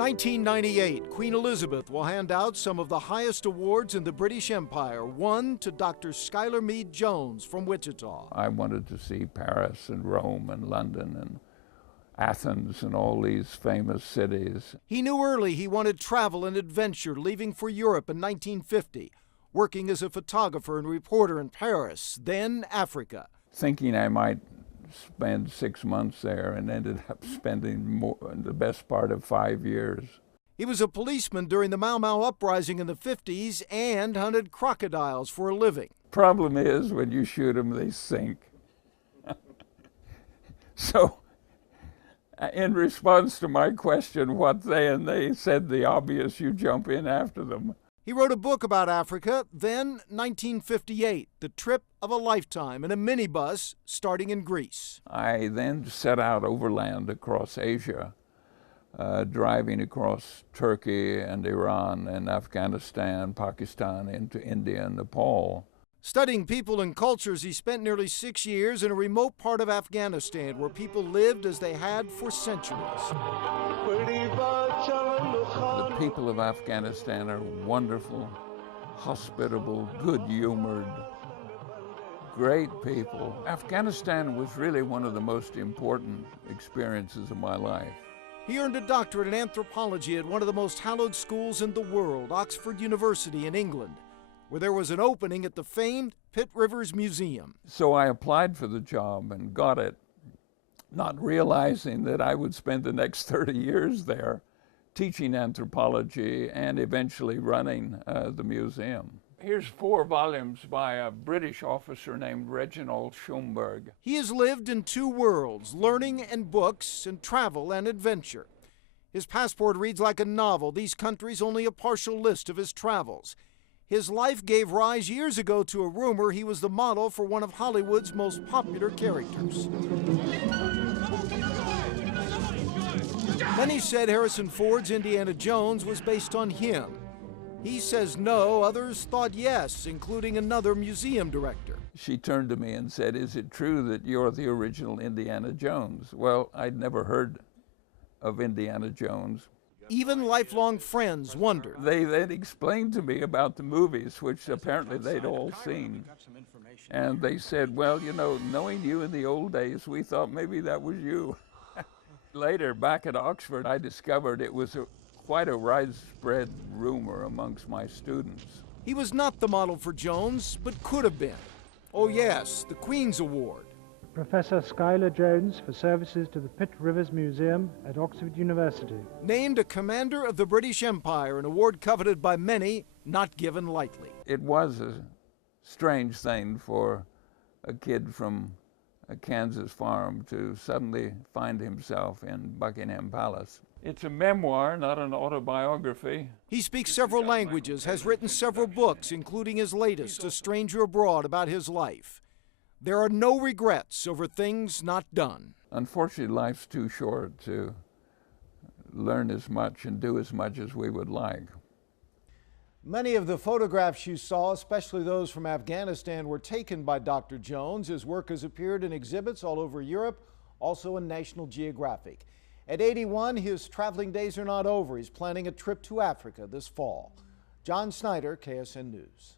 1998, Queen Elizabeth will hand out some of the highest awards in the British Empire, one to Dr. Schuyler Mead Jones from Wichita. I wanted to see Paris and Rome and London and Athens and all these famous cities. He knew early he wanted travel and adventure, leaving for Europe in 1950, working as a photographer and reporter in Paris, then Africa. Thinking I might spend 6 months there, and ended up spending the best part of 5 years. He was a policeman during the Mau Mau uprising in the 50s and hunted crocodiles for a living. Problem is, when you shoot them, they sink. So, in response to my question, what they said the obvious, you jump in after them. He wrote a book about Africa, then 1958, the trip of a lifetime in a minibus starting in Greece. I then set out overland across Asia, driving across Turkey and Iran and Afghanistan, Pakistan, into India and Nepal. Studying people and cultures, he spent nearly 6 years in a remote part of Afghanistan where people lived as they had for centuries. The people of Afghanistan are wonderful, hospitable, good-humored, great people. Afghanistan was really one of the most important experiences of my life. He earned a doctorate in anthropology at one of the most hallowed schools in the world, Oxford University in England, where there was an opening at the famed Pitt Rivers Museum. So I applied for the job and got it, not realizing that I would spend the next 30 years there teaching anthropology and eventually running the museum. Here's 4 volumes by a British officer named Reginald Schomburg. He has lived in 2 worlds, learning and books, and travel and adventure. His passport reads like a novel, these countries only a partial list of his travels. His life gave rise years ago to a rumor he was the model for one of Hollywood's most popular characters. Many said Harrison Ford's Indiana Jones was based on him. He says no, others thought yes, including another museum director. She turned to me and said, "Is it true that you're the original Indiana Jones?" Well, I'd never heard of Indiana Jones. Even lifelong friends wondered. They then explained to me about the movies, which apparently they'd all seen. And they said, well, you know, knowing you in the old days, we thought maybe that was you. Later, back at Oxford, I discovered it was quite a widespread rumor amongst my students. He was not the model for Jones, but could have been. Oh yes, the Queen's Award. Professor Schuyler Jones for services to the Pitt Rivers Museum at Oxford University. Named a Commander of the British Empire, an award coveted by many, not given lightly. It was a strange thing for a kid from a Kansas farm to suddenly find himself in Buckingham Palace. It's a memoir, not an autobiography. He speaks several languages, has written several books, including his latest, A Stranger Abroad, about his life. There are no regrets over things not done. Unfortunately, life's too short to learn as much and do as much as we would like. Many of the photographs you saw, especially those from Afghanistan, were taken by Dr. Jones. His work has appeared in exhibits all over Europe, also in National Geographic. At 81, his traveling days are not over. He's planning a trip to Africa this fall. John Snyder, KSN News.